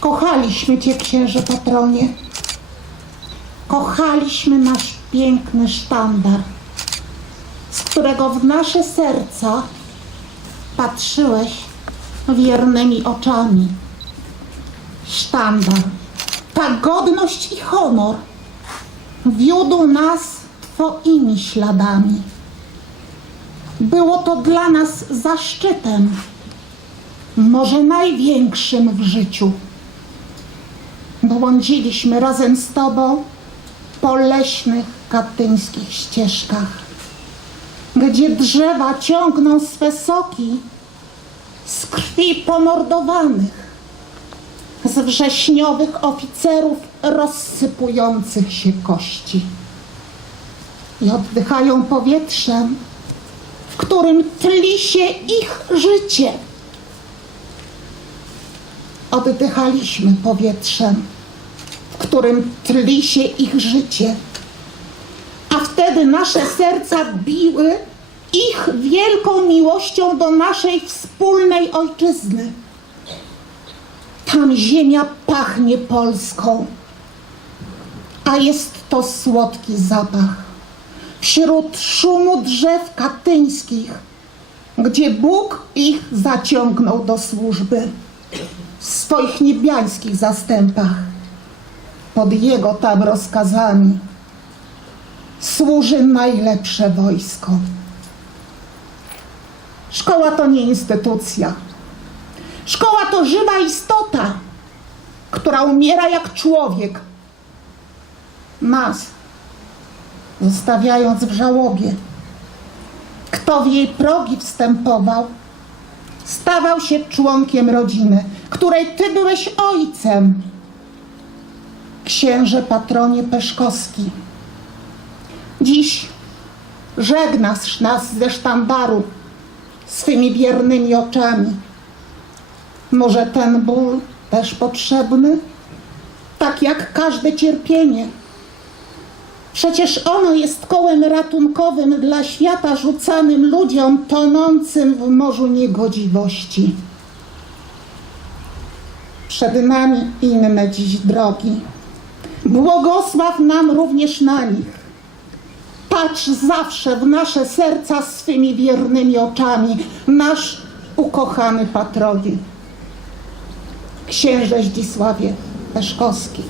Kochaliśmy Cię, księże patronie. Kochaliśmy nasz piękny sztandar, z którego w nasze serca patrzyłeś wiernymi oczami. Sztandar, ta godność i honor wiódł nas Twoimi śladami. Było to dla nas zaszczytem, może największym w życiu. Błądziliśmy razem z Tobą po leśnych katyńskich ścieżkach, gdzie drzewa ciągną swe soki z krwi pomordowanych, z wrześniowych oficerów rozsypujących się kości. I oddychają powietrzem, w którym tli się ich życie. Oddychaliśmy powietrzem, którym tli się ich życie. A wtedy nasze serca biły ich wielką miłością do naszej wspólnej ojczyzny. Tam ziemia pachnie Polską, a jest to słodki zapach. Wśród szumu drzew katyńskich, gdzie Bóg ich zaciągnął do służby w swoich niebiańskich zastępach, pod Jego tam rozkazami, służy najlepsze wojsko. Szkoła to nie instytucja. Szkoła to żywa istota, która umiera jak człowiek. Nas, zostawiając w żałobie. Kto w jej progi wstępował, stawał się członkiem rodziny, której ty byłeś ojcem. Księże patronie Peszkowski. Dziś żegnasz nas ze sztandaru swymi wiernymi oczami. Może ten ból też potrzebny? Tak jak każde cierpienie. Przecież ono jest kołem ratunkowym dla świata rzucanym ludziom tonącym w morzu niegodziwości. Przed nami inne dziś drogi. Błogosław nam również na nich. Patrz zawsze w nasze serca swymi wiernymi oczami, nasz ukochany patronie. Księże Zdzisławie Peszkowski.